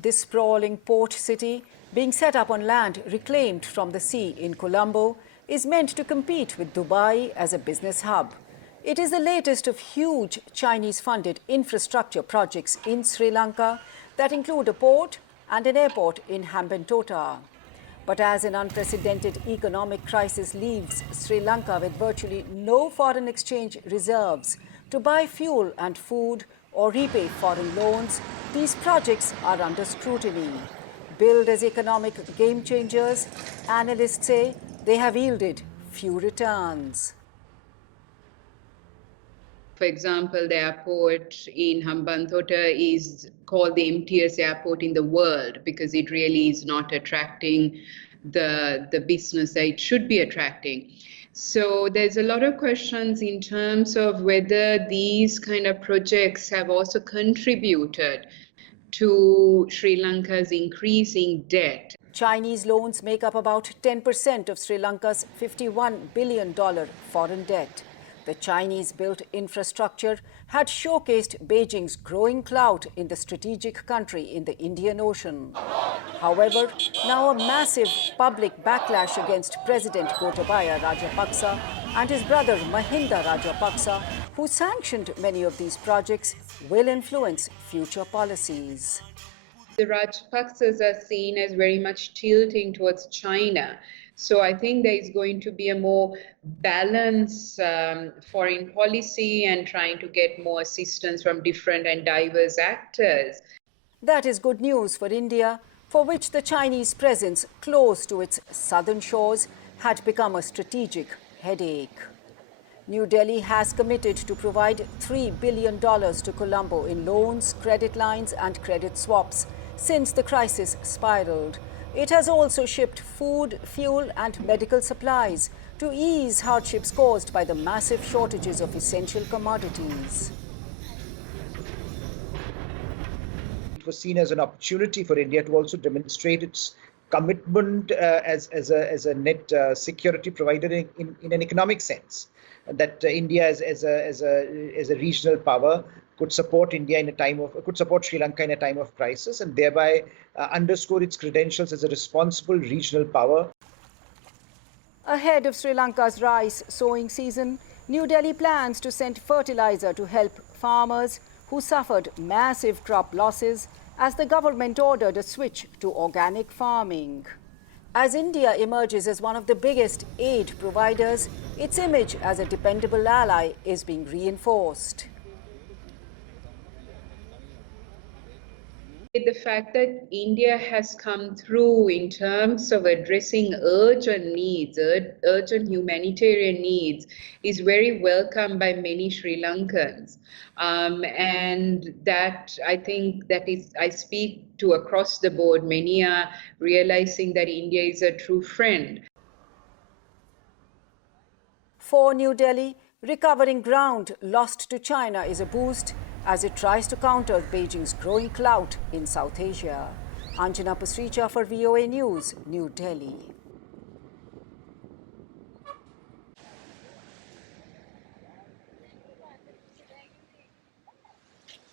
This sprawling port city, being set up on land reclaimed from the sea in Colombo, is meant to compete with Dubai as a business hub. It is the latest of huge Chinese-funded infrastructure projects in Sri Lanka that include a port and an airport in Hambantota. But as an unprecedented economic crisis leaves Sri Lanka with virtually no foreign exchange reserves to buy fuel and food or repay foreign loans, these projects are under scrutiny. Billed as economic game changers, analysts say they have yielded few returns. For example, the airport in Hambantota is called the emptiest airport in the world because it really is not attracting the business that it should be attracting. So there's a lot of questions in terms of whether these kind of projects have also contributed to Sri Lanka's increasing debt. Chinese loans make up about 10% of Sri Lanka's $51 billion foreign debt. The Chinese-built infrastructure had showcased Beijing's growing clout in the strategic country in the Indian Ocean. However, now a massive public backlash against President Gotabaya Rajapaksa and his brother Mahinda Rajapaksa, who sanctioned many of these projects, will influence future policies. The Rajapaksas are seen as very much tilting towards China. So I think there is going to be a more balanced foreign policy and trying to get more assistance from different and diverse actors. That is good news for India, for which the Chinese presence close to its southern shores had become a strategic headache. New Delhi has committed to provide $3 billion to Colombo in loans, credit lines and credit swaps since the crisis spiraled. It has also shipped food, fuel and medical supplies to ease hardships caused by the massive shortages of essential commodities. It was seen as an opportunity for India to also demonstrate its commitment as a net security provider in an economic sense. That India as a regional power could support Sri Lanka in a time of crisis and thereby underscore its credentials as a responsible regional power. Ahead of Sri Lanka's rice sowing season, New Delhi plans to send fertilizer to help farmers who suffered massive crop losses as the government ordered a switch to organic farming. As India emerges as one of the biggest aid providers, its image as a dependable ally is being reinforced. The fact that India has come through in terms of addressing urgent needs, urgent humanitarian needs, is very welcome by many Sri Lankans. And that, I think, I speak to across the board. Many are realizing that India is a true friend. For New Delhi, recovering ground lost to China is a boost as it tries to counter Beijing's growing clout in South Asia. Anjana Pasricha for VOA News, New Delhi.